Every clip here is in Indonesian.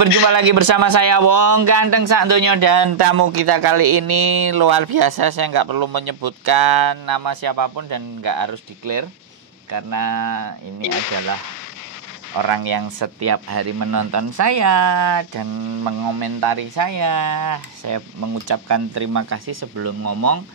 berjumpa lagi bersama saya Wong Ganteng Sakdonya, dan tamu kita kali ini luar biasa. Saya nggak perlu menyebutkan nama siapapun dan nggak harus declare, karena ini adalah orang yang setiap hari menonton saya dan mengomentari saya. Saya mengucapkan terima kasih sebelum ngomong,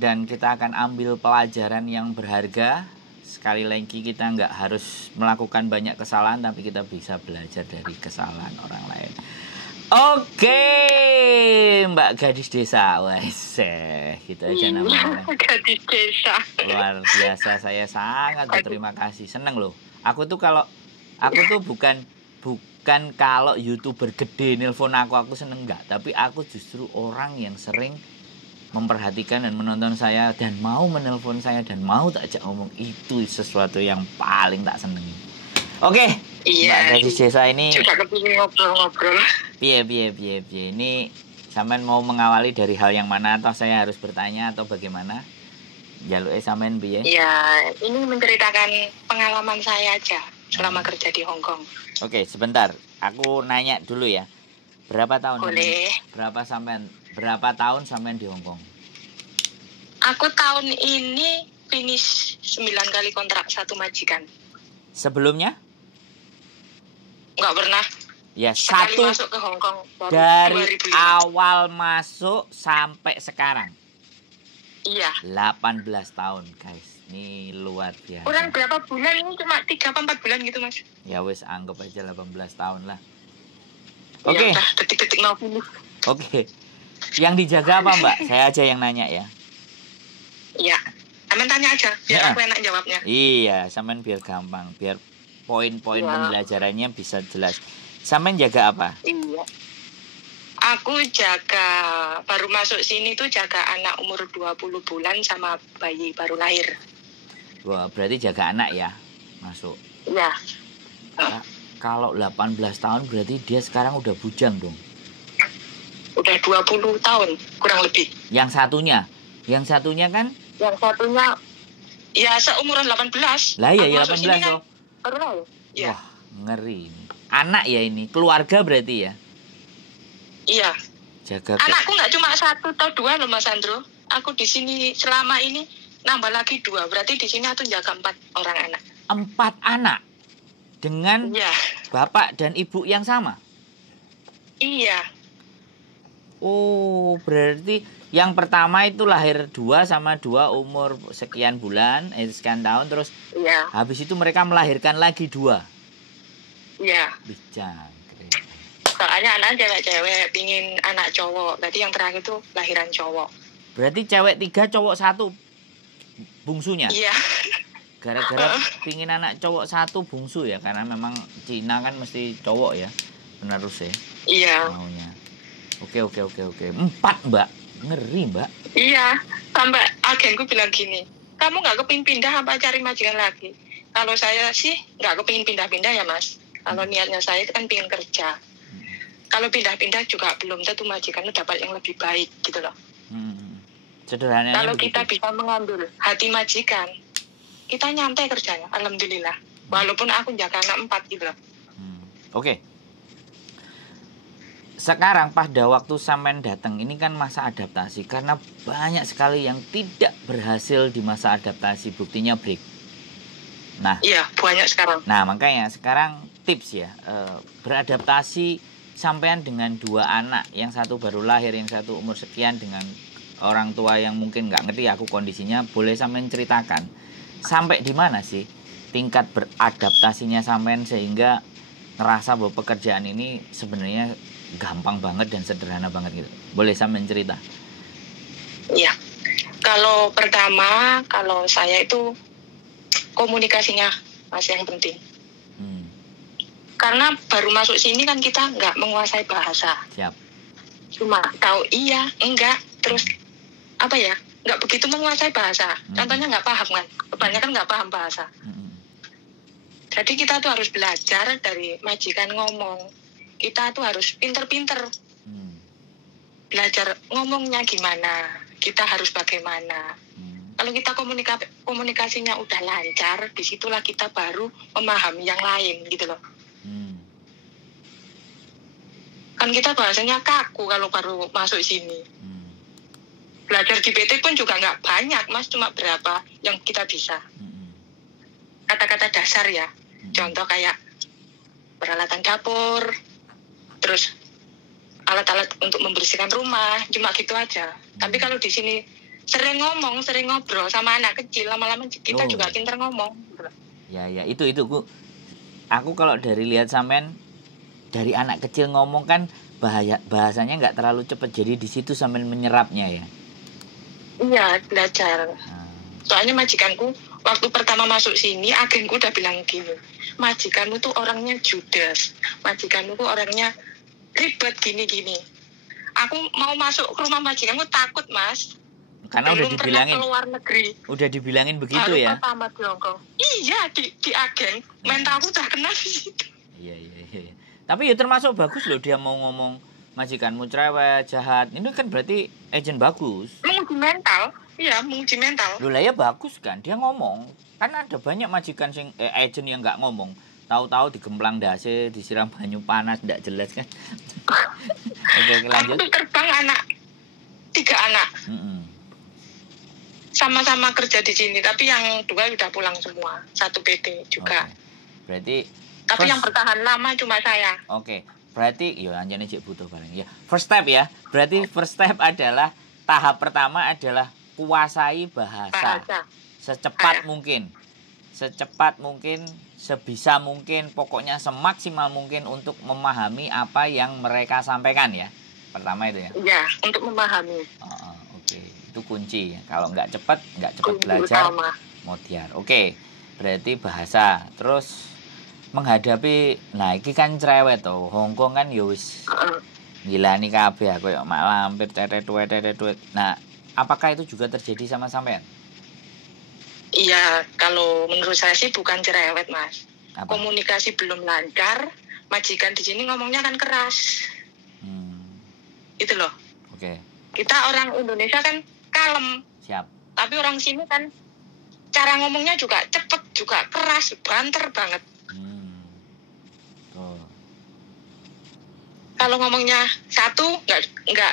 dan kita akan ambil pelajaran yang berharga. Sekali lagi, kita nggak harus melakukan banyak kesalahan, tapi kita bisa belajar dari kesalahan orang lain. Oke, Mbak Gadis Desa. Wes, gitu aja namanya. Gadis Desa. Luar biasa, saya sangat berterima kasih. Seneng loh. Aku tuh bukan kalau YouTuber gede nelpon aku seneng, nggak. Tapi aku justru orang yang sering memperhatikan dan menonton saya dan mau menelpon saya dan mau tak ajak ngomong, itu sesuatu yang paling tak senengi. Oke, iya, Mbak Gadis Desa ini juga kepingin ngobrol-ngobrol. Piye. Ini sampean mau mengawali dari hal yang mana, atau saya harus bertanya atau bagaimana? Jaluke sampean piye? Ya, ini menceritakan pengalaman saya aja selama kerja di Hong Kong. Oke, sebentar. Aku nanya dulu ya. Berapa tahun? Boleh. Berapa tahun sampean di Hong Kong? Aku tahun ini finish 9 kali kontrak satu majikan. Sebelumnya? Nggak pernah. Ya, sekali satu masuk ke Hong Kong dari 2005. awal masuk sampai sekarang. Iya. 18 tahun, guys. Ini luar biasa. Kurang berapa bulan ini, cuma 3-4 bulan gitu, Mas. Ya wes, anggap aja 18 tahun lah. Oke. Oke. Ya, detik-detik mau finish. Oke. Yang dijaga apa, Mbak? Saya aja yang nanya ya. Iya. Sampean tanya aja, biar Ya. aku enak jawabnya. Iya, sampean biar gampang, biar poin-poin pembelajarannya bisa jelas. Sampean jaga apa? Iya. Aku jaga, baru masuk sini tuh jaga anak umur 20 bulan sama bayi baru lahir. Wah, berarti jaga anak ya, masuk. Iya. Kalau 18 tahun berarti dia sekarang udah bujang dong. Udah 20 tahun, kurang lebih. Yang satunya kan? Yang satunya, ya seumuran 18. Lah iya, ya, Aku masuk 18 sini kan loh. baru lahir. Iya. Wah, ngeri. Anak ya ini, keluarga berarti ya? Iya. Jaga Anakku nggak cuma 1 atau 2 loh, Mas Andro. Aku di sini selama ini nambah lagi 2. Berarti di sini aku jaga 4 orang anak. 4 anak dengan bapak dan ibu yang sama? Iya. Oh, berarti yang pertama itu lahir 2 sama 2 umur sekian bulan, sekian tahun, terus habis itu mereka melahirkan lagi 2. Iya. Bijak. Soalnya anak cewek-cewek, pingin anak cowok. Berarti yang terakhir itu lahiran cowok. Berarti cewek 3, cowok 1 bungsunya? Iya. Gara-gara pingin anak cowok 1 bungsu ya, karena memang Cina kan mesti cowok ya, penerus ya. Iya. Maunya. Oke. 4, Mbak. Ngeri, Mbak. Iya. Sampai agenku bilang gini, kamu nggak kepingin pindah apa cari majikan lagi? Kalau saya sih nggak kepingin pindah-pindah ya, Mas. Kalau niatnya saya kan pingin kerja. Kalau pindah-pindah juga belum tentu majikan itu dapat yang lebih baik gitu loh. Sederhananya kalau begitu. Kita bisa mengambil hati majikan, kita nyantai kerjanya, alhamdulillah. Walaupun aku jaga anak 4 gitu loh. Oke. Sekarang pada waktu sampean datang, ini kan masa adaptasi, karena banyak sekali yang tidak berhasil di masa adaptasi, buktinya break. Nah, iya, banyak sekarang. Nah, makanya sekarang tips ya, beradaptasi sampean dengan 2 anak, yang satu baru lahir, yang satu umur sekian, dengan orang tua yang mungkin nggak ngerti aku kondisinya. Boleh sampean ceritakan sampai di mana sih tingkat beradaptasinya sampean sehingga ngerasa bahwa pekerjaan ini sebenarnya gampang banget dan sederhana banget gitu. Boleh sampean cerita? Iya. Kalau pertama, kalau saya itu komunikasinya masih yang penting. Karena baru masuk sini kan kita nggak menguasai bahasa. Siap. Cuma tahu iya, enggak, terus apa ya, nggak begitu menguasai bahasa. Contohnya nggak paham kan, kebanyakan nggak paham bahasa. Jadi kita tuh harus belajar dari majikan ngomong. Kita tuh harus pinter-pinter. Belajar ngomongnya gimana, kita harus bagaimana. Kalau kita komunikasinya udah lancar, disitulah kita baru memahami yang lain gitu loh. Kan kita bahasanya kaku kalau baru masuk sini. Belajar di PT pun juga nggak banyak, Mas. Cuma berapa yang kita bisa. Kata-kata dasar ya. Contoh kayak peralatan dapur, terus alat-alat untuk membersihkan rumah, cuma gitu aja. Tapi kalau di sini sering ngomong, sering ngobrol sama anak kecil, lama-lama kita juga pintar ngomong. Ya, itu aku kalau dari lihat sampean dari anak kecil ngomong kan bahasanya nggak terlalu cepat, jadi di situ sampean menyerapnya ya. Iya, belajar. Soalnya majikanku waktu pertama masuk sini, agenku udah bilang gini, majikanmu tuh orangnya judes, majikanmu tuh orangnya ribet gini-gini. Aku mau masuk ke rumah majikanku takut, Mas. Karena belum udah dibilangin pernah keluar negeri. Udah dibilangin begitu baru ya. Pertama di Hongkong. Iya, di agen. Mentalku udah kena di situ. Iya. Tapi ya termasuk bagus loh dia mau ngomong majikanmu cerewet, jahat. Ini kan berarti agent bagus. Menguji mental. Iya, menguji mental. Loh lah ya bagus kan dia ngomong. Kan ada banyak majikan sing agent yang nggak ngomong. Tahu-tahu digemplang dasi, disiram banyu panas, nggak jelas kan. Oke, lanjut. Aku terbang 3 anak. Sama-sama kerja di sini, tapi yang 2 udah pulang semua. 1 PT juga. Berarti tapi yang bertahan lama cuma saya. Oke. Berarti ya anjane cek butuh paling ya. First step ya. Berarti first step adalah tahap pertama adalah kuasai bahasa. Secepat mungkin. Secepat mungkin, sebisa mungkin, pokoknya semaksimal mungkin untuk memahami apa yang mereka sampaikan ya. Pertama itu ya. Iya, untuk memahami. Oke. Itu kunci ya. Kalau nggak cepat belajar modiar. Oke. Berarti bahasa. Terus menghadapi, nah iki kan cerewet tuh. Hongkong kan ya wis ngilani kabeh aku ya mak lampir tetet. Nah, apakah itu juga terjadi sama sampean? Iya, kalau menurut saya sih bukan cerewet, Mas. Apa? Komunikasi belum lancar, majikan di sini ngomongnya kan keras. Itu loh. Oke. Kita orang Indonesia kan kalem. Siap. Tapi orang sini kan cara ngomongnya juga cepet, juga keras, banter banget. Kalau ngomongnya satu,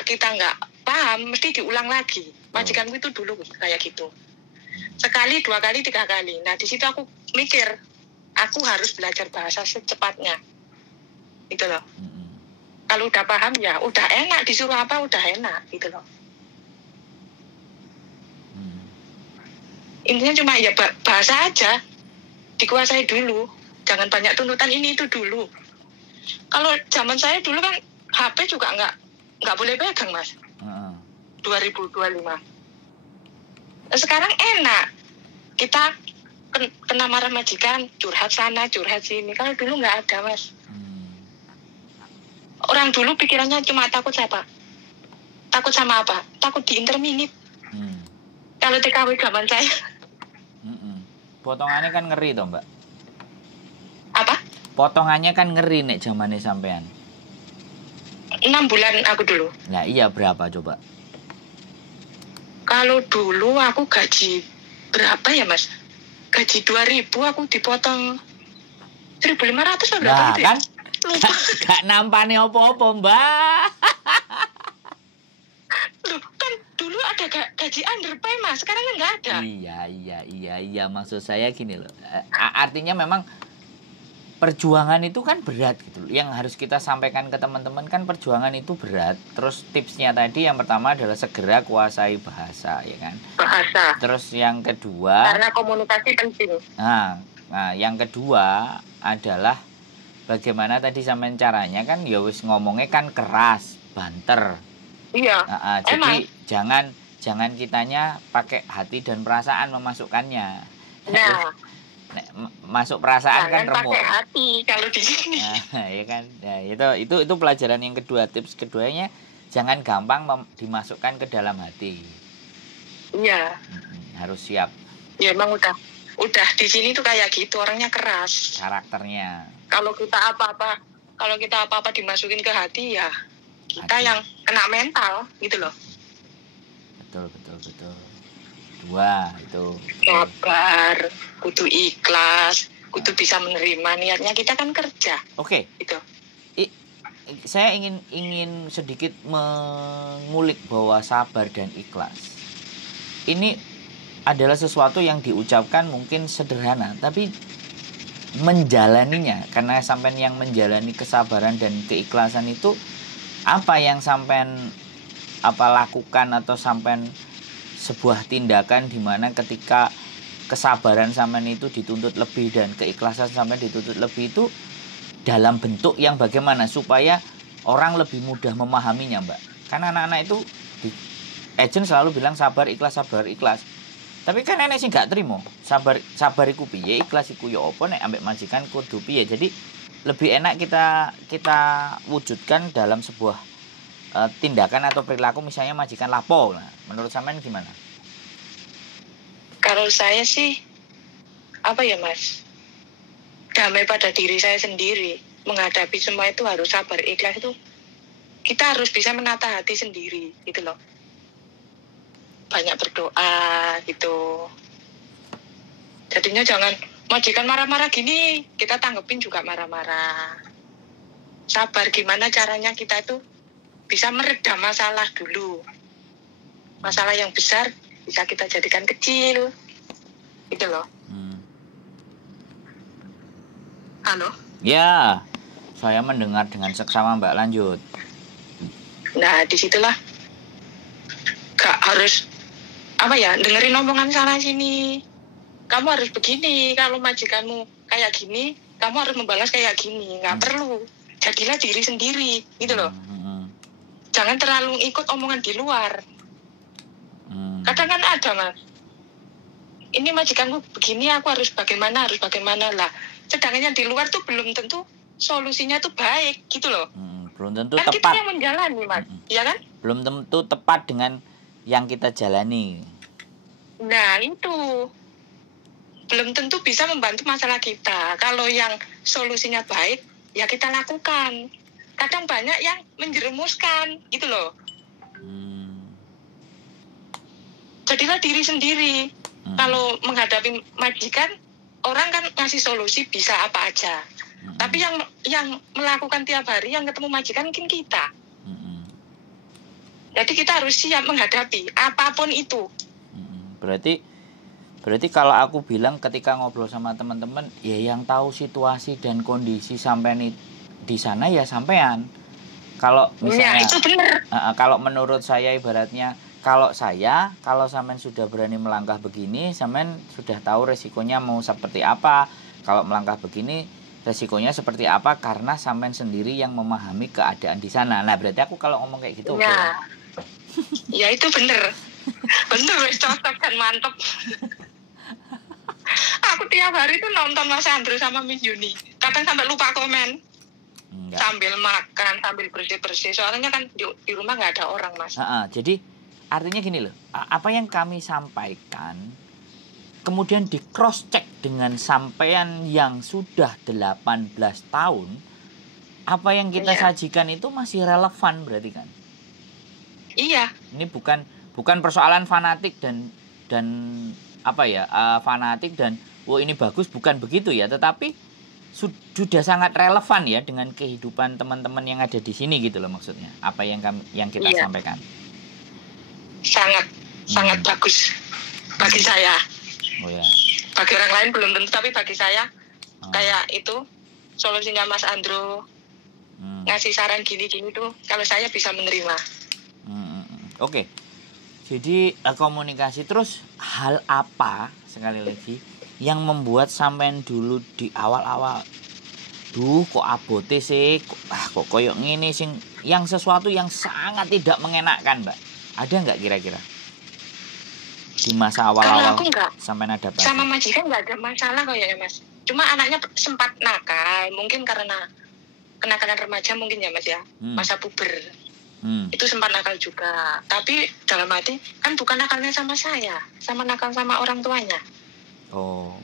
kita nggak paham, mesti diulang lagi. Majikanku itu dulu kayak gitu. Sekali, 2 kali, 3 kali. Nah, di situ aku mikir, aku harus belajar bahasa secepatnya. Itu loh. Kalau udah paham ya, udah enak. Disuruh apa, udah enak. Gitu loh. Intinya cuma ya bahasa aja. Dikuasai dulu. Jangan banyak tuntutan ini itu dulu. Kalau zaman saya dulu kan HP juga nggak boleh pegang, Mas. 2025. Sekarang enak. Kita kena marah majikan, curhat sana, curhat sini. Kalau dulu nggak ada, Mas. Orang dulu pikirannya cuma takut siapa? Takut sama apa? Takut di interminit. Kalau TKW zaman saya. Potongannya kan ngeri toh, Mbak. Apa? Potongannya kan ngeri nek zamane sampean. 6 bulan aku dulu. Nah, iya berapa coba? Kalau dulu aku gaji berapa ya, Mas? Gaji 2.000 aku dipotong 1.500 atau berapa gitu ya? Kan? Lupa. Gak nampane apa-apa, Mbak. Loh, kan dulu ada gaji underpay, Mas. Sekarang kan nggak ada. Iya. Maksud saya gini loh. Artinya memang perjuangan itu kan berat gitu. Yang harus kita sampaikan ke teman-teman kan perjuangan itu berat. Terus tipsnya tadi yang pertama adalah segera kuasai bahasa, ya kan? Bahasa. Terus yang kedua, karena komunikasi penting. Nah, yang kedua adalah bagaimana tadi sampean caranya kan ya wis ngomongnya kan keras, banter. Iya. Jadi jangan kitanya pakai hati dan perasaan memasukkannya. Nah. Masuk perasaan kan remuk. Pakai hati kalau di sini. Nah, ya kan. Nah, itu pelajaran yang kedua. Tips keduanya jangan gampang dimasukkan ke dalam hati. Iya. Harus siap. Ya emang udah di sini tuh kayak gitu, orangnya keras. Karakternya. Kalau kita apa-apa dimasukin ke hati ya kita yang kena mental gitu loh. Betul. 2 itu. Sabar, kudu ikhlas, kudu bisa menerima, niatnya kita kan kerja. Oke. Itu. saya ingin sedikit mengulik bahwa sabar dan ikhlas ini adalah sesuatu yang diucapkan mungkin sederhana, tapi menjalaninya, karena sampean yang menjalani kesabaran dan keikhlasan itu apa yang sampean lakukan, atau sampean sebuah tindakan di mana ketika kesabaran sampean itu dituntut lebih dan keikhlasan sampean dituntut lebih, itu dalam bentuk yang bagaimana supaya orang lebih mudah memahaminya, Mbak? Karena anak-anak itu agent selalu bilang sabar ikhlas. Tapi kan enek sing gak trimo. Sabar iku piye, ikhlas iku ya apa, nek ambek majikan kudu piye. Jadi lebih enak kita wujudkan dalam sebuah tindakan atau perilaku, misalnya majikan lapo. Nah, menurut sampean gimana? Kalau saya sih apa ya, Mas? Damai pada diri saya sendiri. Menghadapi semua itu harus sabar ikhlas. Itu kita harus bisa menata hati sendiri gitu loh. Banyak berdoa gitu. Jadinya jangan majikan marah-marah gini, kita tanggepin juga marah-marah. Sabar, gimana caranya kita itu bisa meredam masalah dulu. Masalah yang besar bisa kita jadikan kecil. Gitu loh. Halo? Ya, saya mendengar dengan seksama, Mbak, lanjut. Nah, disitulah gak harus dengerin omongan sana sini. Kamu harus begini, kalau majikanmu kayak gini, kamu harus membalas kayak gini. Gak perlu. Jadilah diri sendiri, gitu loh. Jangan terlalu ikut omongan di luar. Kadang kan ada, Mas. Ini majikanku begini, aku harus bagaimana lah. Sedangkan yang di luar tuh belum tentu solusinya tuh baik, gitu loh. Belum tentu kan tepat. Kita yang menjalani, Mas. Iya kan? Belum tentu tepat dengan yang kita jalani. Nah, itu. Belum tentu bisa membantu masalah kita. Kalau yang solusinya baik, ya kita lakukan. Kadang banyak yang menjerumuskan, gitu loh. Jadilah diri sendiri. Kalau menghadapi majikan, orang kan ngasih solusi bisa apa aja. Tapi yang melakukan tiap hari, yang ketemu majikan mungkin kita. Jadi kita harus siap menghadapi apapun itu. Berarti kalau aku bilang ketika ngobrol sama teman-teman, ya yang tahu situasi dan kondisi sampean di sana ya sampean. Kalau misalnya, ya, itu benar. Kalau menurut saya ibaratnya, kalau sampean sudah berani melangkah begini, sampean sudah tahu resikonya mau seperti apa. Kalau melangkah begini, resikonya seperti apa, karena sampean sendiri yang memahami keadaan di sana. Nah, berarti aku kalau ngomong kayak gitu. Ya, ya itu bener. Bener, cocok kan, mantep. Aku tiap hari tuh nonton Mas Andro sama Miss Yuni. Kadang sampai lupa komen. Enggak. Sambil makan, sambil bersih-bersih. Soalnya kan di rumah nggak ada orang, Mas. Jadi artinya gini loh, apa yang kami sampaikan kemudian di cross check dengan sampean yang sudah 18 tahun, apa yang kita sajikan itu masih relevan berarti kan? Iya. Ini bukan persoalan fanatik dan fanatik dan ini bagus, bukan begitu ya, tetapi sudah sangat relevan ya dengan kehidupan teman-teman yang ada di sini gitu loh, maksudnya apa yang kita sampaikan. Sangat bagus bagi saya. Oh ya. Bagi orang lain belum tentu, tapi bagi saya kayak itu solusinya Mas Andro ngasih saran gini-gini tuh, kalau saya bisa menerima. Oke. Jadi komunikasi. Terus hal apa sekali lagi yang membuat sampean dulu di awal-awal, kok abote sih, kok koyok ngene sing, yang sesuatu yang sangat tidak mengenakkan, Mbak? Ada nggak kira-kira di masa awal-awal sampai adaptasi? Sama majikan nggak ada masalah kayaknya, Mas. Cuma anaknya sempat nakal, mungkin karena kenakalan remaja mungkin ya, Mas ya, masa puber. Itu sempat nakal juga. Tapi dalam hati kan bukan nakalnya sama saya, sama nakal sama orang tuanya. Oh.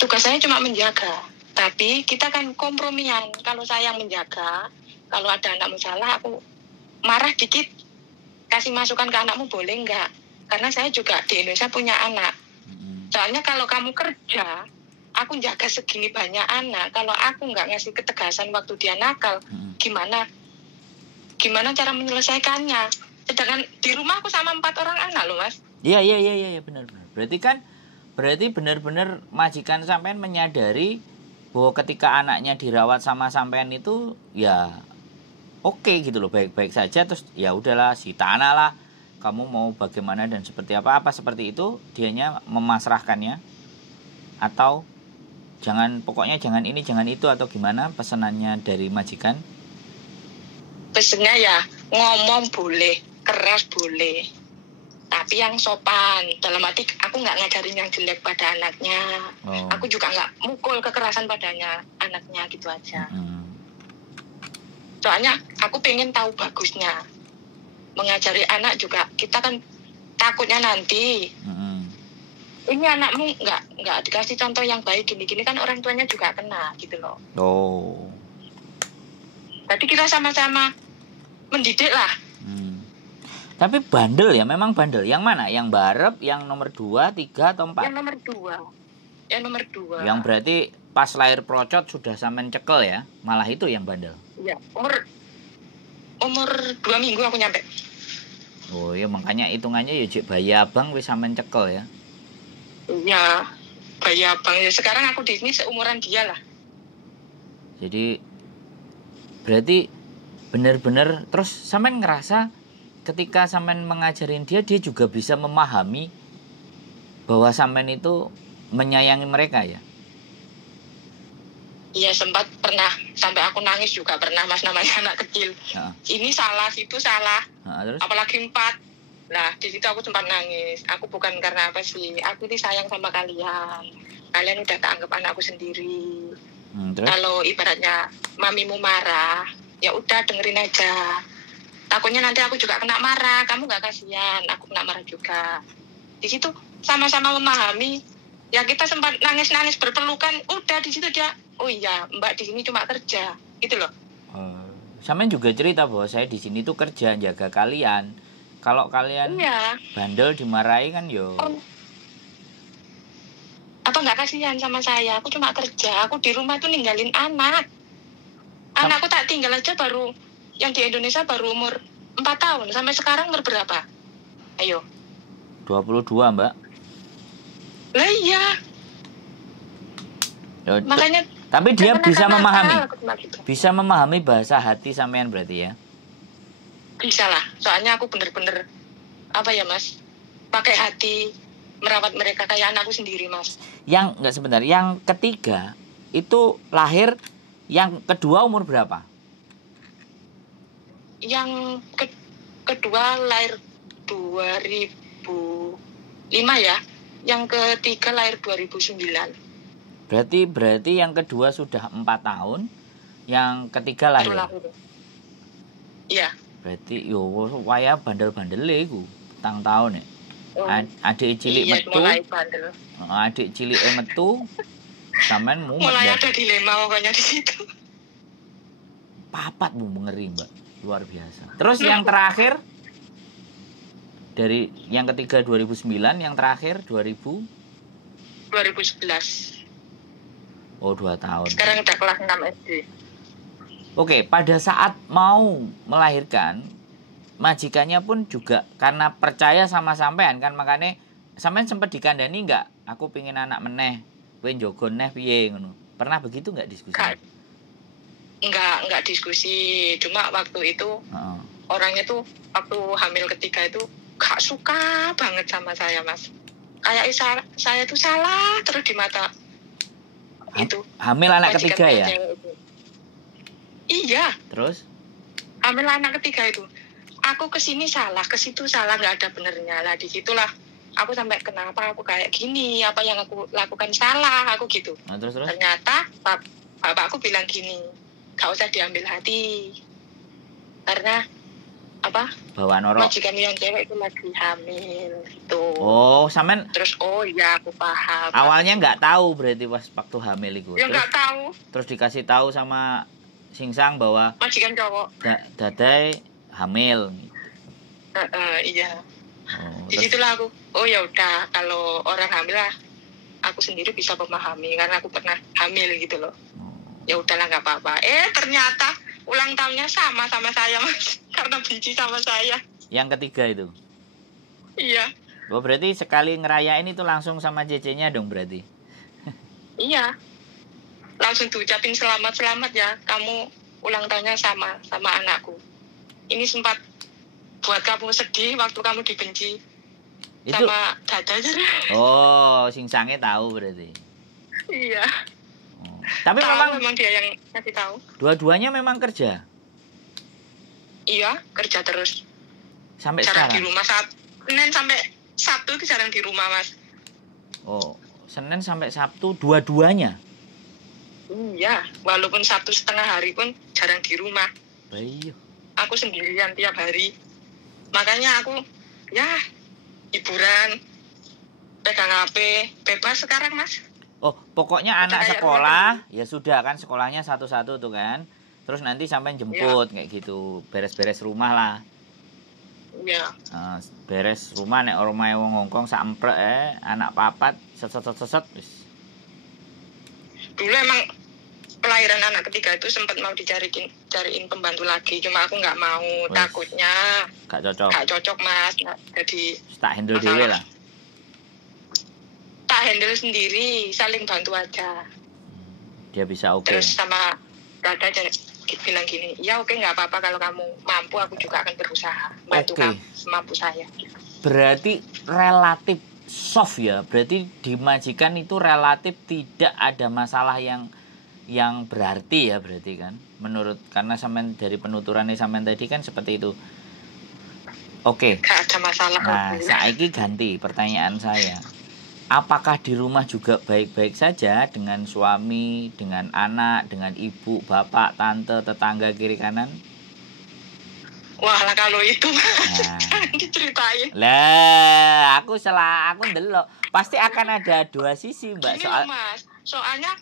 Tugas saya cuma menjaga. Tapi kita kan kompromian. Kalau saya yang menjaga, kalau ada anak salah, aku marah dikit, kasih masukan ke anakmu boleh enggak? Karena saya juga di Indonesia punya anak. Soalnya kalau kamu kerja, aku jaga segini banyak anak, kalau aku nggak ngasih ketegasan waktu dia nakal, gimana cara menyelesaikannya? Sedangkan di rumah aku sama 4 orang anak loh, Mas. Iya, benar. Berarti benar-benar majikan sampean menyadari bahwa ketika anaknya dirawat sama sampean itu ya oke gitu loh, baik-baik saja, terus ya udahlah si tanah lah, kamu mau bagaimana dan seperti apa seperti itu, dianya memasrahkannya, atau pokoknya jangan ini jangan itu, atau gimana pesanannya dari majikan? Pesennya ya ngomong boleh, keras boleh, tapi yang sopan. Dalam arti aku nggak ngajarin yang jelek pada anaknya. Aku juga nggak mukul kekerasan padanya anaknya gitu aja. Soalnya aku pengen tahu bagusnya. Mengajari anak juga, kita kan takutnya nanti ini anakmu nggak dikasih contoh yang baik gini-gini, kan orang tuanya juga kena gitu loh. Jadi kita sama-sama mendidik lah. Tapi bandel ya, memang bandel. Yang mana? Yang barep, yang nomor 2, 3, atau 4? Yang nomor 2. Yang berarti pas lahir procot sudah sampean cekel ya? Malah itu yang bandel. Iya, umur 2 minggu aku nyampe. Oh iya, makanya hitungannya ya jek bayi abang wis sampean cekel ya. Iya, bayi abang. Ya, sekarang aku di sini seumuran dia lah. Jadi berarti benar-benar terus sampean ngerasa ketika sampean mengajarin dia juga bisa memahami bahwa sampean itu menyayangi mereka ya? Iya, sempat pernah sampai aku nangis juga pernah, Mas, namanya anak kecil. Ini salah, situ salah. Terus? Apalagi 4. Nah, di situ aku sempat nangis. Aku bukan karena apa sih, aku ini sayang sama kalian. Kalian udah tak anggap anakku sendiri. Terus? Kalau ibaratnya mamimu marah, ya udah dengerin aja. Takutnya nanti aku juga kena marah, kamu nggak kasihan, aku kena marah juga. Di situ sama-sama memahami. Ya kita sempat nangis-nangis berpelukan, udah di situ dia, oh iya Mbak di sini cuma kerja, gitu loh. Sampean juga cerita bahwa saya di sini tuh kerja jaga kalian. Kalau kalian bandel dimarahi kan yo. Apa nggak kasihan sama saya? Aku cuma kerja, aku di rumah tuh ninggalin anak. Anakku tak tinggal aja baru. Yang di Indonesia baru umur 4 tahun. Sampai sekarang umur berapa? Ayo. 22, Mbak. Lah iya. Makanya. Tapi dia bisa memahami. Bisa memahami bahasa hati sampean berarti ya? Bisa lah. Soalnya aku bener-bener, apa ya Mas, pakai hati merawat mereka kayak anakku sendiri, Mas. Enggak sebentar. Yang ketiga itu lahir, yang kedua umur berapa? Yang kedua lahir 2005 ya. Yang ketiga lahir 2009. Berarti yang kedua sudah 4 tahun, yang ketiga lahir. Iya. Berarti yo waya bandel-bandele iku, tang tahun ya. Adik cilik metu. Adik cilik metu. Sampean mulai ada dilema pokoknya di situ. Papat ngeri, Mbak. Luar biasa. Terus yang terakhir dari yang ketiga 2009, yang terakhir 2011. Oh, 2 tahun. Sekarang udah kelas 6 SD. Oke, pada saat mau melahirkan, majikannya pun juga karena percaya sama sampean kan, makanya sampean sempat dikandani enggak? Aku pingin anak meneh, kowe njogo neh piye ngono. Pernah begitu enggak diskusi? Enggak diskusi, cuma waktu itu orangnya tuh waktu hamil ketiga itu gak suka banget sama saya, Mas. Kayak saya tuh salah terus di mata itu. Hamil anak ketiga ya? Iya. Terus? Hamil anak ketiga itu. Aku kesini salah, ke situ salah, nggak ada benernya lah. Di situlah aku sampai kenapa aku kayak gini, apa yang aku lakukan salah, aku gitu. Terus? Ternyata bapakku bilang gini, gak usah diambil hati, karena apa? Bawaan orok. Majikan yang cewek itu lagi hamil gitu. Oh, sampean. Terus oh iya aku paham. Awalnya nggak tahu berarti pas waktu hamil itu. Ya nggak tahu. Terus dikasih tahu sama singsang bahwa majikan cowok. Dadai hamil. Iya. Di situlah aku. Oh ya udah, kalau orang hamil lah aku sendiri bisa memahami karena aku pernah hamil gitu loh. Ya udahlah nggak apa-apa. Ternyata ulang tahunnya sama saya Mas, karena benci sama saya. Yang ketiga itu? Iya. Oh, berarti sekali ngerayain itu langsung sama cece-nya dong berarti? Iya. Langsung diucapin selamat ya, kamu ulang tahunnya sama anakku. Ini sempat buat kamu sedih waktu kamu dibenci itu sama dadanya. Oh, sing sange tahu berarti. Iya. Oh. Tapi memang dia yang kasih tahu. Dua-duanya memang kerja. Iya, kerja terus. Sampai jarang sekarang. Di rumah Senin sampai Sabtu itu jarang di rumah, Mas. Oh, Senin sampai Sabtu dua-duanya. Iya, walaupun Sabtu setengah hari pun jarang di rumah. Bayu. Aku sendirian tiap hari. Makanya aku ya hiburan, pegang HP, bebas sekarang, Mas. Oh, pokoknya anak sekolah, ya sudah kan sekolahnya satu-satu tuh kan. Terus nanti sampai jemput kayak gitu, beres-beres rumah lah. Iya. Beres rumah nek omahe wong Hongkong sak emprek anak papat set wis. Dulu emang kelahiran anak ketiga itu sempat mau cariin pembantu lagi, cuma aku nggak mau. Wes. Takutnya gak cocok Mas. Jadi tak handle dhewe lah. Tak handle sendiri, saling bantu aja. Dia bisa oke. Terus sama Dada bilang gini, ya oke nggak apa-apa, kalau kamu mampu aku juga akan berusaha bantu kamu semampu saya. Berarti relatif soft ya, berarti di majikan itu relatif tidak ada masalah yang berarti ya berarti kan, menurut, karena sampean dari penuturannya sampean tadi kan seperti itu. Oke. Gak ada masalah. Nah, saiki ganti pertanyaan saya. Apakah di rumah juga baik-baik saja dengan suami, dengan anak, dengan ibu, bapak, tante, tetangga kiri kanan? Wah lah kalau itu jangan diceritain. Lah, aku ndelok. Pasti akan ada dua sisi, Mbak. Gini Mas, soalnya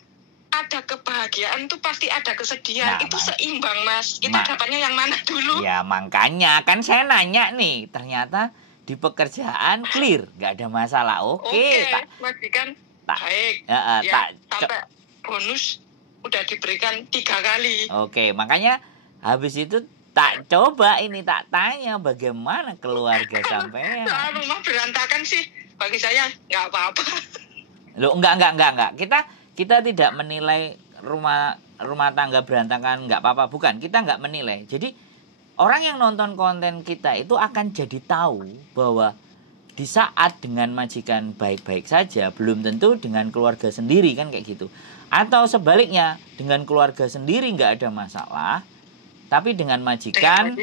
ada kebahagiaan tuh pasti ada kesedihan. Nah, itu seimbang Mas. Kita dapatnya yang mana dulu? Ya makanya kan saya nanya nih, ternyata di pekerjaan clear, nggak ada masalah. Oke, majikan baik. Sampai bonus udah diberikan 3 kali. Oke, makanya habis itu tak coba ini, tak tanya bagaimana keluarga sampean. Soal rumah berantakan sih, bagi saya nggak apa-apa. Loh, enggak. Kita tidak menilai rumah tangga berantakan nggak apa-apa, bukan. Kita nggak menilai. Jadi orang yang nonton konten kita itu akan jadi tahu bahwa di saat dengan majikan baik-baik saja, belum tentu dengan keluarga sendiri kan kayak gitu. Atau sebaliknya, dengan keluarga sendiri nggak ada masalah, tapi dengan majikan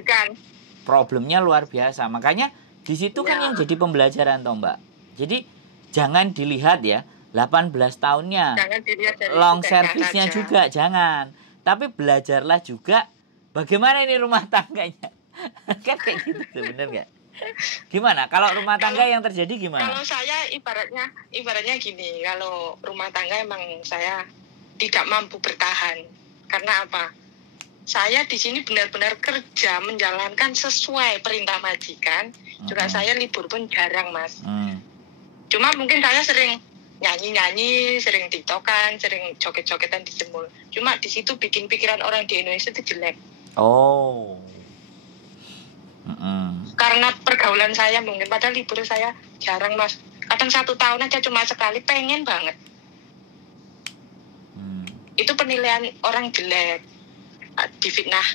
problemnya luar biasa. Makanya di situ kan yang jadi pembelajaran toh Mbak. Jadi jangan dilihat ya 18 tahunnya, long service-nya juga jangan. Tapi belajarlah juga bagaimana ini rumah tangganya. Kan kayak gitu, bener gak? Gimana? Kalau rumah tangga yang terjadi gimana? Kalau saya ibaratnya gini, kalau rumah tangga emang saya tidak mampu bertahan. Karena apa? Saya di sini benar-benar kerja menjalankan sesuai perintah majikan. Juga saya libur pun jarang, Mas. Cuma mungkin saya sering nyanyi-nyanyi, sering tiktokan, sering joget-jogetan di jemur. Cuma di situ bikin pikiran orang di Indonesia itu jelek. Oh. Karena pergaulan saya mungkin, padahal libur saya jarang Mas. Kadang 1 tahun aja cuma sekali, pengen banget. Itu penilaian orang jelek, difitnah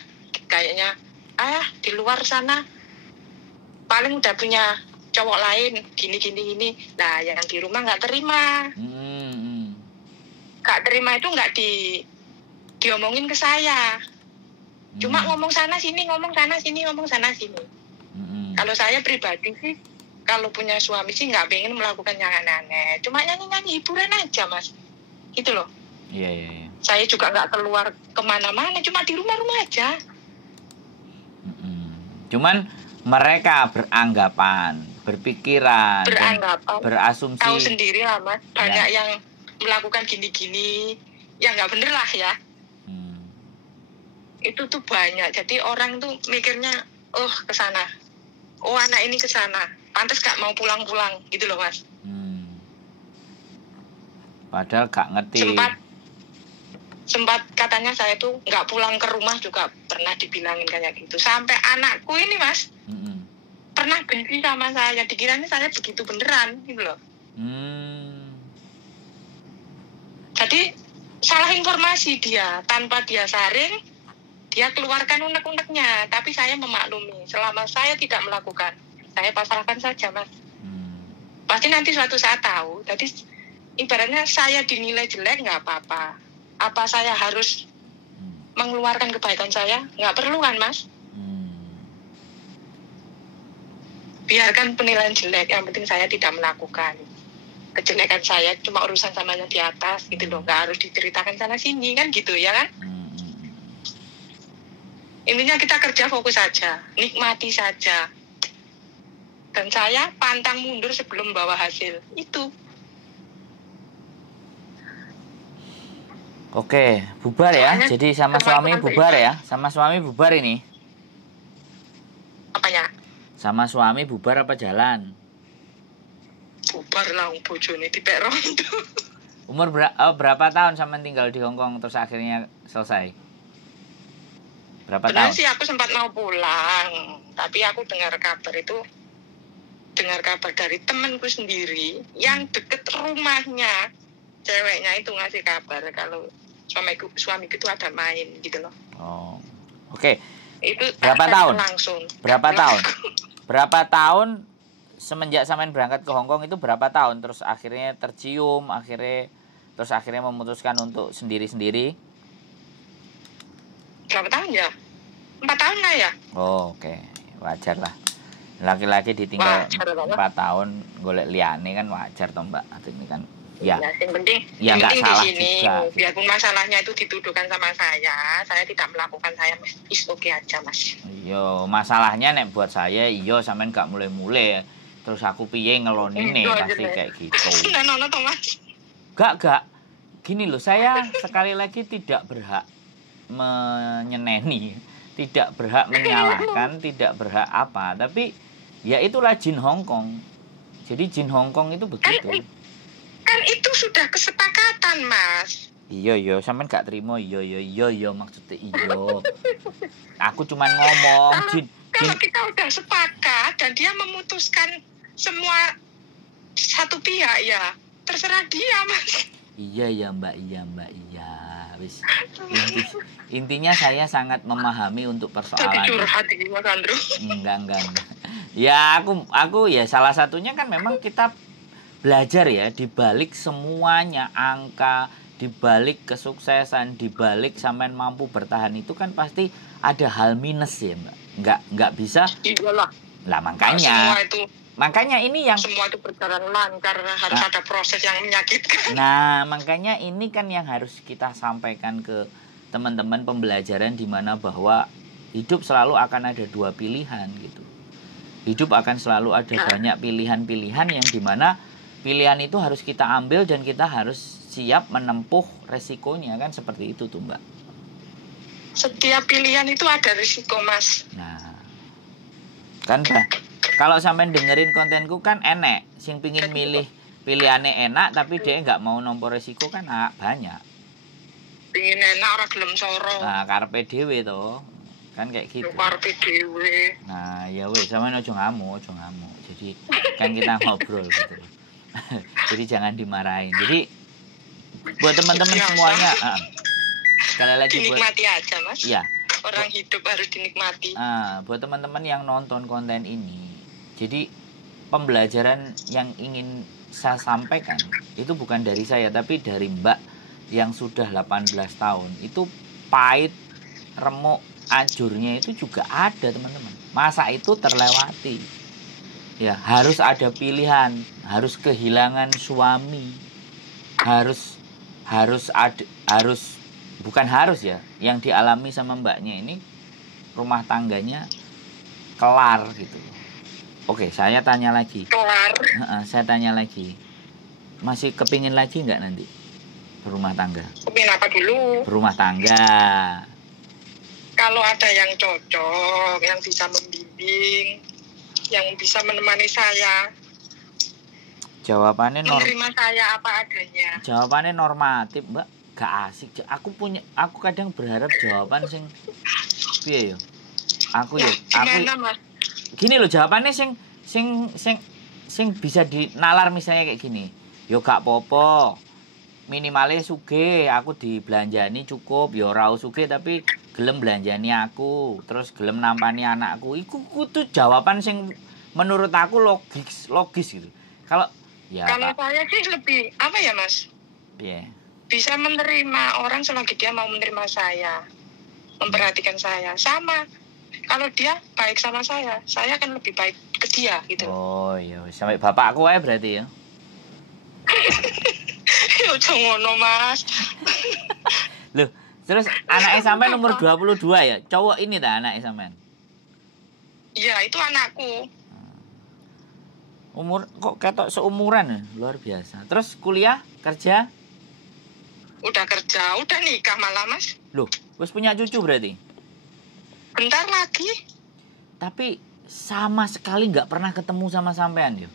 kayaknya. Di luar sana paling udah punya cowok lain, gini. Nah, yang di rumah nggak terima. Nggak terima itu nggak diomongin ke saya. Cuma ngomong sana sini. Kalau saya pribadi sih, kalau punya suami sih nggak pengen melakukan yang aneh-aneh. Cuma nyanyi-nyanyi hiburan aja Mas. Gitu loh. Iya. Saya juga nggak keluar kemana-mana, cuma di rumah aja. Cuman mereka beranggapan, berpikiran, berasumsi. Tahu sendiri lah Mas, banyak yang melakukan gini-gini, yang nggak bener lah ya. Itu tuh banyak. Jadi orang tuh mikirnya, kesana. Anak ini kesana. Pantes gak mau pulang-pulang gitu loh Mas. Padahal gak ngerti. Sempat katanya saya tuh nggak pulang ke rumah juga pernah dibilangin kayak gitu. Sampai anakku ini Mas pernah benci sama saya, dikiranya saya begitu beneran gitu loh. Jadi salah informasi dia, tanpa dia saring, dia keluarkan unek-uneknya. Tapi saya memaklumi, selama saya tidak melakukan, saya pasrahkan saja Mas. Pasti nanti suatu saat tahu. Jadi ibaratnya saya dinilai jelek nggak apa-apa. Apa saya harus mengeluarkan kebaikan saya? Nggak perlu kan Mas? Biarkan penilaian jelek, yang penting saya tidak melakukan. Kejelekan saya cuma urusan sama yang di atas gitu loh, nggak harus diceritakan sana sini kan gitu ya kan. Intinya kita kerja fokus saja, nikmati saja, dan saya pantang mundur sebelum bawa hasil itu. Oke, bubar ya. Jadi sama suami bubar ya, sama suami bubar ini. Apanya? Sama suami bubar apa jalan? Bubar lah, bojone dipek rondo. Umur berapa tahun sama tinggal di Hongkong terus akhirnya selesai? Berapa tahun? Sih aku sempat mau pulang, tapi aku dengar kabar dari temanku sendiri yang deket rumahnya, ceweknya itu ngasih kabar kalau suamiku itu ada main gitu loh. Oh, oke. Itu berapa tahun? Langsung. Berapa tahun semenjak sampean berangkat ke Hongkong itu berapa tahun? Terus akhirnya tercium, akhirnya memutuskan untuk sendiri-sendiri. Berapa tahun ya? 4 tahun lah ya. Oh, oke. Wajar lah. Laki-laki ditinggal 4 tahun golek liyane kan wajar toh Mbak. Ini kan ya. Yang penting nggak salah di sini, juga. Biarpun masalahnya itu dituduhkan sama saya tidak melakukan, saya is oke aja Mas. Iya, masalahnya nek buat saya sampean gak mulai-mulai. Terus aku piye ngelonine pasti kayak gitu. Nah, nono toh Mas. Gak. Gini loh, saya sekali lagi tidak berhak menyeneni, tidak berhak menyalahkan, tidak berhak apa, tapi ya itulah jin Hongkong. Jadi jin Hongkong itu begitu. Kan itu sudah kesepakatan Mas. Iya, sampean gak terima. Iya, maksudnya iya. Aku cuman ngomong kalau kita udah sepakat dan dia memutuskan semua satu pihak ya terserah dia Mas. Iya Mbak. Wis. Intinya saya sangat memahami untuk persoalan. Curhat ini Mas Andro. Enggak. Ya aku ya salah satunya kan memang kita belajar ya, dibalik semuanya angka, dibalik kesuksesan, dibalik sampean mampu bertahan itu kan pasti ada hal minus ya Mbak. Enggak bisa. Iyalah. Lah makanya. Makanya ini yang semua itu berjalan lancar, harus ada proses yang menyakitkan. Nah, makanya ini kan yang harus kita sampaikan ke teman-teman pembelajaran, di mana bahwa hidup selalu akan ada dua pilihan gitu. Hidup akan selalu ada banyak pilihan-pilihan yang dimana pilihan itu harus kita ambil dan kita harus siap menempuh resikonya, kan seperti itu tuh Mbak. Setiap pilihan itu ada risiko Mas. Nah, kan kalau sampean dengerin kontenku kan enek sing pingin milih pilihannya enak tapi dia nggak mau nomor resiko kan banyak. Pingin enak ora gelem soro. Nah, karepe dhewe to. Kan kayak gitu. Karepe dhewe. Nah, ya wis sampean aja ngamuk. Jadi kan kita ngobrol gitu. Jadi jangan dimarahin. Jadi buat teman-teman semuanya sekali lagi dinikmati aja Mas. Iya. Orang hidup harus dinikmati. Buat teman-teman yang nonton konten ini, jadi pembelajaran yang ingin saya sampaikan itu bukan dari saya tapi dari Mbak yang sudah 18 tahun. Itu pahit, remuk, ajurnya itu juga ada teman-teman. Masa itu terlewati. Ya, harus ada pilihan, harus kehilangan suami. Harus bukan harus ya, yang dialami sama Mbaknya ini rumah tangganya kelar gitu. Oke, saya tanya lagi. Kelar. Saya tanya lagi. Masih kepingin lagi nggak nanti berumah tangga? Kepingin apa dulu? Berumah tangga. Kalau ada yang cocok, yang bisa membimbing, yang bisa menemani saya. jawabannya menerima saya apa adanya. Jawabannya normatif, Mbak. Gak asik. Aku kadang berharap jawaban sing piye yo. Aku Gimana, Mas? Gini loh jawabannya sing bisa dinalar misalnya kayak gini. Yo gak popo. Minimalnya sugih, aku dibelanjani cukup, yo ora sugih tapi gelem belanjani aku, terus gelem nampani anakku. Iku kudu jawaban sing menurut aku logis gitu. Kalau saya sih lebih apa ya, Mas? Yeah. Bisa menerima orang selagi dia mau menerima saya, memperhatikan saya. Sama kalau dia baik sama saya akan lebih baik ke dia gitu. Oh iya, sampai bapakku aja berarti ya. Ya ngono, Mas. Loh, terus anaknya sampean umur 22 ya? Cowok ini dah anaknya sampean? Iya, itu anakku. Umur kok ketok seumuran ya? Luar biasa. Terus kuliah, kerja? Udah kerja, udah nikah malah, Mas. Loh, wis punya cucu berarti? Bentar lagi. Tapi sama sekali nggak pernah ketemu sama sampean yo?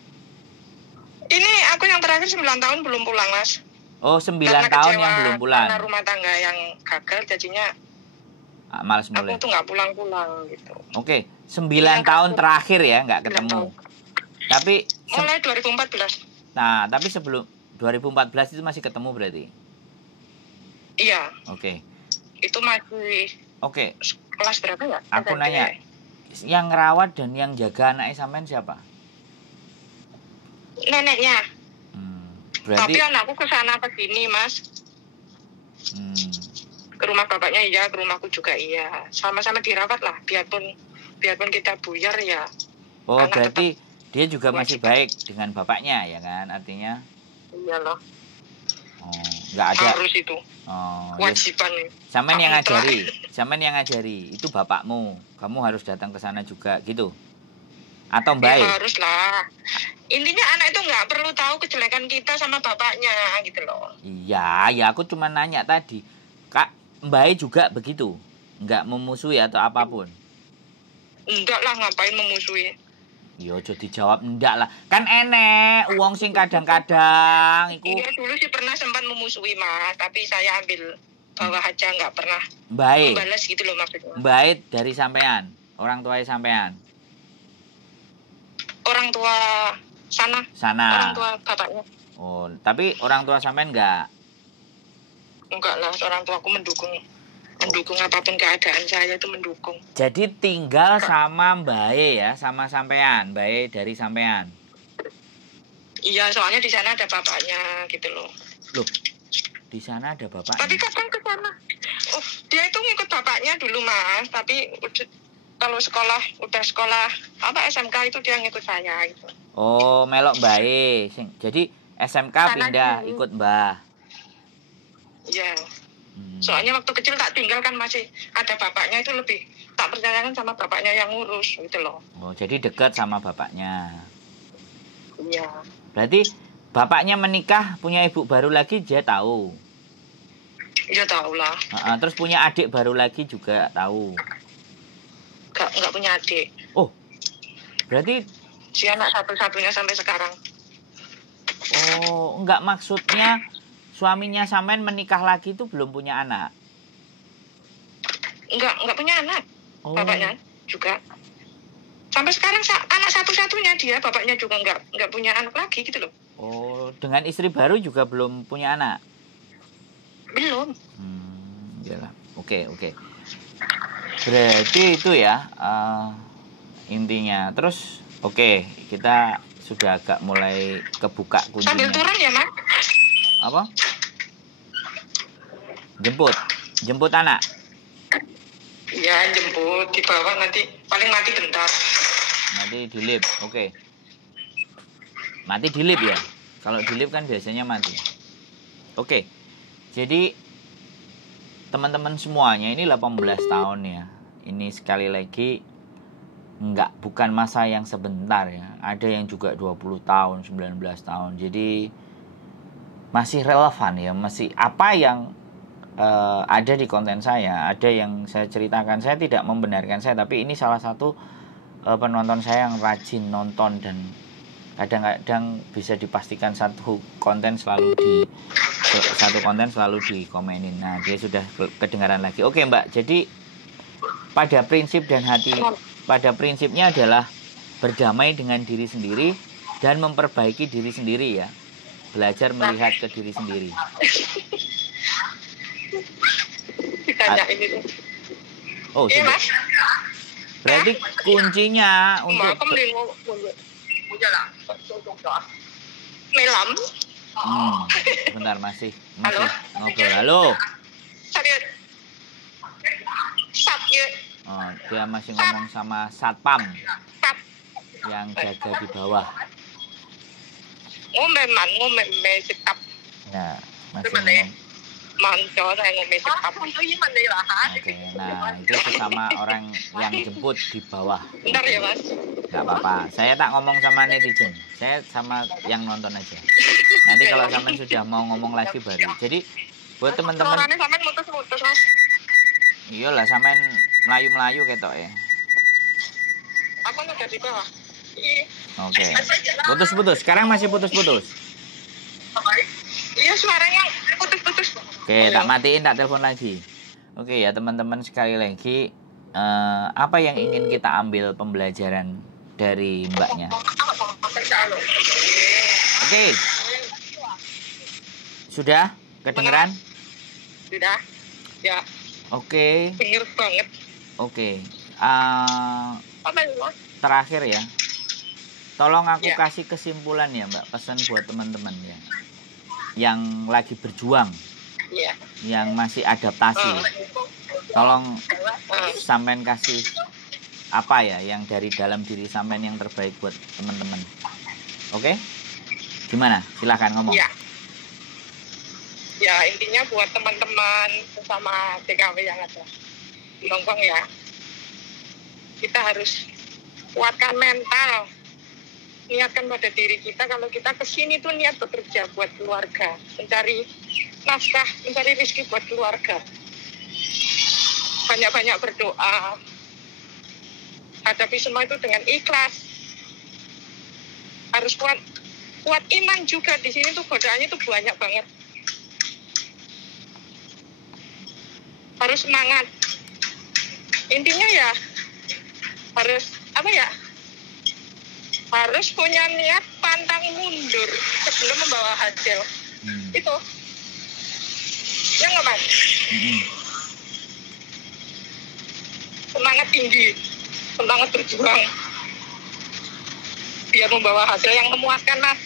Ini aku yang terakhir 9 tahun belum pulang, Mas. Oh, 9 tahun yang belum pulang. Karena rumah tangga yang gagal, jadinya malas mulai. Aku tuh nggak pulang-pulang gitu. Oke, 9 tahun terakhir ya nggak ketemu. Tapi mulai 2014. Nah, tapi sebelum 2014 itu masih ketemu berarti? Iya. Oke. Itu masih. Oke. Kelas berapa ya? Aku nanya, yang ngerawat dan yang jaga anaknya sampean siapa? Neneknya. Berarti... Tapi anakku kesana kesini, Mas. Ke rumah bapaknya iya, ke rumahku juga iya. Sama-sama dirawat lah, biarpun kita buyar ya. Oh, berarti dia juga masih baik dengan bapaknya ya kan? Artinya? Iya loh. Oh, nggak ada. Harus itu. Oh, wajiban. Ya. Sampean yang ngajari. Itu bapakmu. Kamu harus datang ke sana juga gitu. Atau baik? Ya harus lah. Intinya anak itu nggak perlu tahu kejelekan kita sama bapaknya gitu loh. Iya, ya aku cuma nanya tadi. Kak, Mbak juga begitu? Nggak memusuhi atau apapun? Enggak lah, ngapain memusuhi? Yo, jadi jawab enggak lah. Kan enek, uang sing kadang-kadang iku. Iya, dulu sih pernah sempat memusuhi, Mas. Tapi saya ambil bawah aja, nggak pernah membalas gitu loh maksudnya. Baik dari sampean, orang tua sampean. Orang tua sana. Orang tua bapaknya. Oh, tapi orang tua sampean enggak? Enggak lah, orang tua aku mendukung apapun keadaan saya itu mendukung. Jadi tinggal sama Mbae ya, sama sampean, Mbae dari sampean. Iya, soalnya di sana ada bapaknya gitu loh. Loh, di sana ada bapaknya? Tapi kadang ke sana. Oh, dia itu ngikut bapaknya dulu, Mas. Tapi kalau udah sekolah SMK itu dia ngikut saya gitu. Oh, melok Mbae. Jadi SMK sana pindah dulu. Ikut Mbah. Iya. Soalnya waktu kecil tak tinggal kan masih ada bapaknya, itu lebih tak percayakan sama bapaknya yang ngurus gitu loh. Oh, jadi dekat sama bapaknya. Iya. Berarti bapaknya menikah punya ibu baru lagi dia tahu. Iya tahu lah. Terus punya adik baru lagi juga tahu. Enggak punya adik. Oh. Berarti si anak satu-satunya sampai sekarang. Oh, enggak, maksudnya suaminya sampean menikah lagi itu belum punya anak? Enggak punya anak. Oh. Bapaknya juga. Sampai sekarang anak satu-satunya dia, bapaknya juga enggak punya anak lagi gitu loh. Oh, dengan istri baru juga belum punya anak? Belum. Iyalah. Oke. Berarti itu ya intinya. Terus oke, kita sudah agak mulai kebuka kunjungan. Sambil turun ya, Mas? Apa? Jemput anak? Iya, jemput di bawah, nanti paling mati bentar. Mati di lift, oke. Mati di lift ya? Kalau di lift kan biasanya mati. Oke. Jadi teman-teman semuanya ini 18 tahun ya. Ini sekali lagi bukan masa yang sebentar ya. Ada yang juga 20 tahun, 19 tahun. Jadi masih relevan ya, masih apa yang ada di konten saya, ada yang saya ceritakan. Saya tidak membenarkan saya, tapi ini salah satu penonton saya yang rajin nonton dan kadang-kadang bisa dipastikan satu konten selalu dikomenin. Nah, dia sudah kedengaran lagi. Oke, Mbak. Jadi pada prinsipnya adalah berdamai dengan diri sendiri dan memperbaiki diri sendiri ya. Belajar melihat ke diri sendiri. Ditanya ini. Oh, Iya, Mas. berarti kuncinya untuk Melam. Bentar masih Halo? ngobrol. Halo. Oh, dia masih ngomong sama satpam yang jaga di bawah. Ngomong sikap. Nah, masih ngomong. Oke, nah itu sesama orang yang jemput di bawah. Bentar ya, Mas. Nggak apa-apa, saya tak ngomong sama netizen, saya sama yang nonton aja. Nanti kalau sampean sudah mau ngomong lagi baru. Jadi buat teman-teman, Suaranya sampean mutus-mutus, Mas. iyalah sampean melayu-melayu ketok ya. Aku udah di bawah. Oke, putus-putus, sekarang masih putus-putus. Iya, suaranya putus-putus. Oke, tak matiin, tak telepon lagi. Oke ya teman-teman, sekali lagi apa yang ingin kita ambil pembelajaran dari mbaknya? Oke. Sudah kedengeran? Sudah. Ya. Oke. Denger banget. Oke. Apa itu, Mas? Terakhir ya. Tolong aku Ya. kasih kesimpulan ya, Mbak. Pesan buat teman-teman ya. Yang lagi berjuang. Iya. Yang masih adaptasi. Tolong sampean kasih apa ya yang dari dalam diri sampean yang terbaik buat teman-teman. Oke? Gimana? Silahkan ngomong. Ya. Ya, intinya buat teman-teman sesama TKW yang ada di Hongkong ya. Kita harus kuatkan mental. Niatkan pada diri kita kalau kita kesini tuh niat bekerja buat keluarga, mencari nafkah, mencari rezeki buat keluarga. Banyak-banyak berdoa, hadapi semua itu dengan ikhlas. Harus kuat iman juga. Di sini tuh godaannya tuh banyak banget. Harus semangat. Intinya ya harus apa ya? Harus punya niat pantang mundur sebelum membawa hasil. Itu. Ya nggak, Mas? Semangat tinggi, semangat berjuang, biar membawa hasil yang memuaskan, Mas.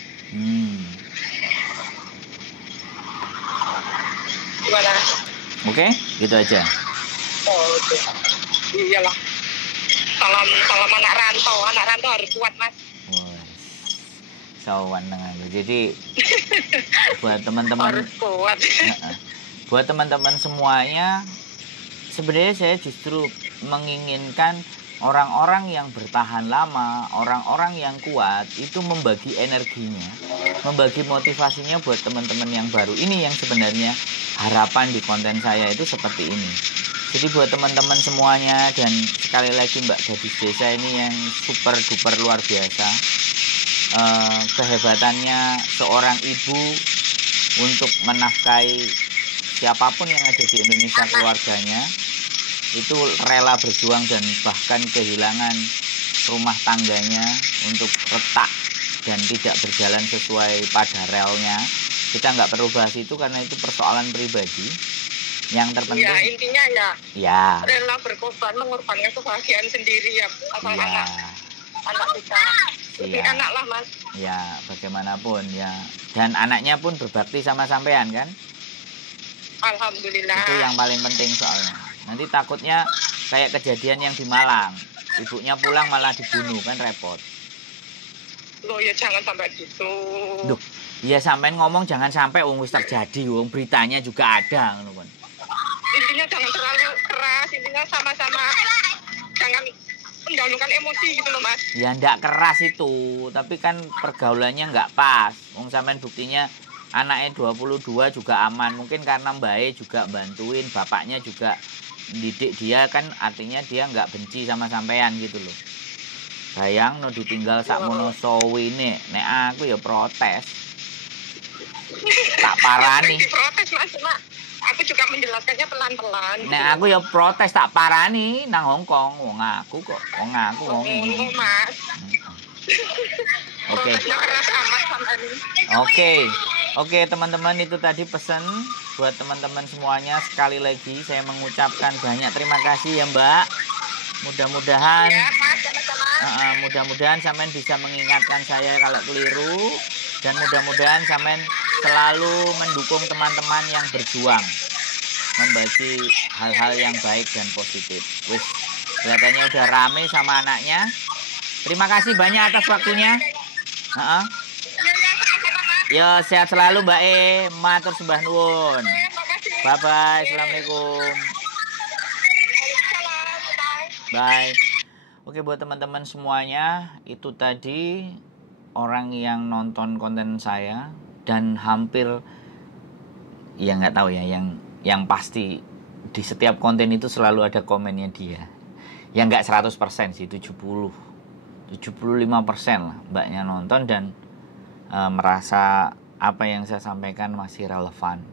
Gimana? Oke, gitu aja. Oh, oke. Iyalah. Salam anak rantau harus kuat, Mas. Sawan dengan lu. Jadi buat teman-teman harus kuat. Buat teman-teman semuanya, sebenarnya saya justru menginginkan orang-orang yang bertahan lama, orang-orang yang kuat itu membagi energinya, membagi motivasinya buat teman-teman yang baru. Ini yang sebenarnya harapan di konten saya itu seperti ini. Jadi buat teman-teman semuanya, dan sekali lagi Mbak Gadis Desa ini yang super duper luar biasa. Kehebatannya seorang ibu untuk menafkahi siapapun yang ada di Indonesia, keluarganya itu rela berjuang dan bahkan kehilangan rumah tangganya untuk retak dan tidak berjalan sesuai pada relnya. Kita nggak perlu bahas itu karena itu persoalan pribadi. Yang terpenting ya, intinya ya rela berkorban, mengorbankan kebahagiaan sendiri ya, anak kita. Lebih enak lah, Mas. Ya, bagaimanapun ya. Dan anaknya pun berbakti sama sampean kan? Alhamdulillah. Itu yang paling penting soalnya. Nanti takutnya kayak kejadian yang di Malang. Ibunya pulang malah dibunuh, kan repot. Loh ya jangan sampai gitu. Duh, ya sampean ngomong jangan sampai wis terjadi, wong beritanya juga ada ngono kan. Intinya jangan terlalu keras, intinya sama-sama jangan mendahulukan emosi gitu loh, Mas. Ya ndak keras itu, tapi kan pergaulannya nggak pas. Wong sampean buktinya anaknya 22 juga aman. Mungkin karena Mbak juga bantuin, bapaknya juga didik dia, kan artinya dia nggak benci sama sampean gitu loh. Bayang no ditinggal sakmono suwine, nek aku ya protes. Tak parani. Protes Mas, Mak. Aku juga menjelaskannya pelan-pelan. Nek aku ya protes tak parani nang Hongkong. Wong aku kok, wong aku wong ini. Mas. Oke. Oke, teman-teman, itu tadi pesan buat teman-teman semuanya. Sekali lagi saya mengucapkan banyak terima kasih ya, Mbak. Mudah-mudahan Ya, Mas, sama-sama. mudah-mudahan sampean bisa mengingatkan saya kalau keliru, dan mudah-mudahan sampean selalu mendukung teman-teman yang berjuang membagi hal-hal yang baik dan positif. Wis, kelihatannya udah rame sama anaknya. Terima kasih banyak atas waktunya. Ya, sehat selalu Mbak matur sembah nuwun. Bye bye. Assalamualaikum. Bye. Oke, buat teman-teman semuanya, itu tadi orang yang nonton konten saya, dan hampir ya nggak tahu ya, yang pasti di setiap konten itu selalu ada komennya dia. Ya nggak 100% sih, 75% lah mbaknya nonton dan merasa apa yang saya sampaikan masih relevan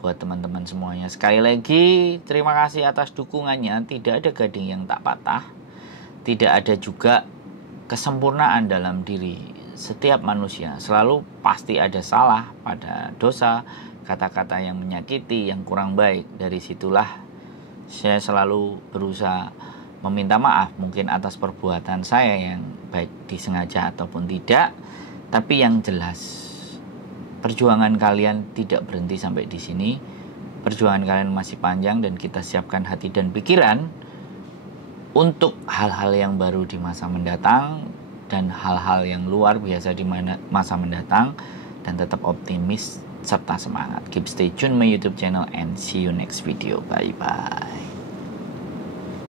buat teman-teman semuanya. Sekali lagi terima kasih atas dukungannya. Tidak ada gading yang tak patah, tidak ada juga kesempurnaan dalam diri setiap manusia. Selalu pasti ada salah, pada dosa, kata-kata yang menyakiti, yang kurang baik. Dari situlah saya selalu berusaha meminta maaf mungkin atas perbuatan saya yang baik disengaja ataupun tidak. Tapi yang jelas, perjuangan kalian tidak berhenti sampai di sini. Perjuangan kalian masih panjang, dan kita siapkan hati dan pikiran untuk hal-hal yang baru di masa mendatang, dan hal-hal yang luar biasa di masa mendatang. Dan tetap optimis serta semangat. Keep stay tune my YouTube channel and see you next video. Bye bye.